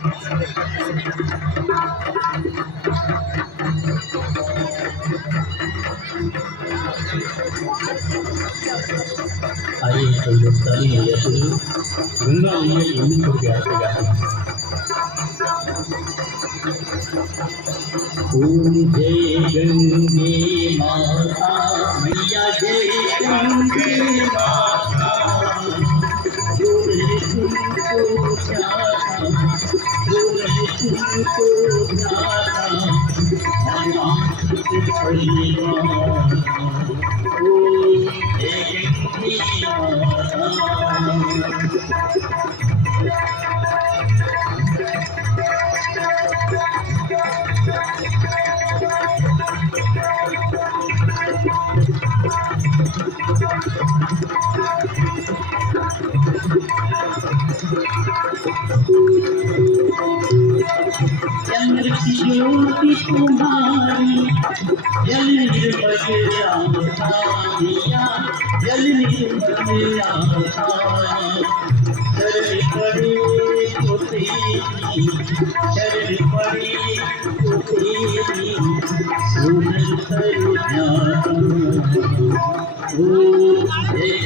आइए तो लोग ताली बजाते हुए गंगा मैया यमुना को प्यार से गाते हैं। ओम जय गंगे माता मैया जय गंगे माता बोले तुमको प्यारा बोले तुमको प्यारा भगवान के परिवार ओम जय गंगे माता चंद्र की ज्योति तुम्हारी जल निर्मल रामिया जल निर्मल आता शरण पड़े तो तेरी शरण पड़े तो तेरी सुनर करो ध्यान ओ जय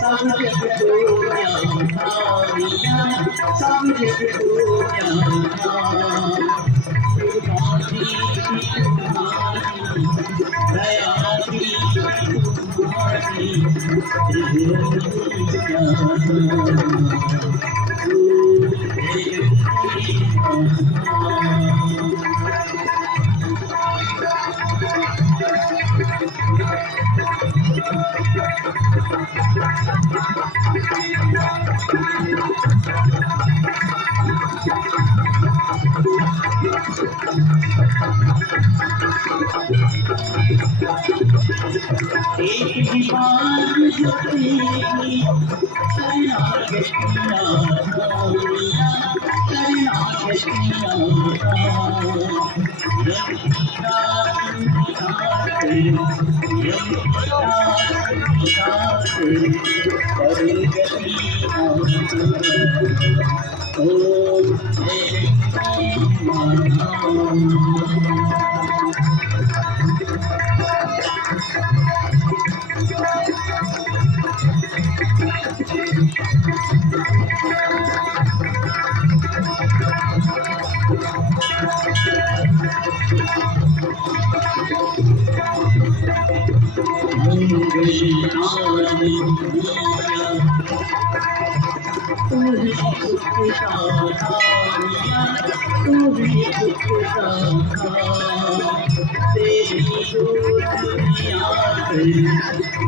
सब जग को जानता सब जग को जानता तुम्हारी दया की तुम्हारी एक भी बात जो तेरी शरणागतियाँ तेरी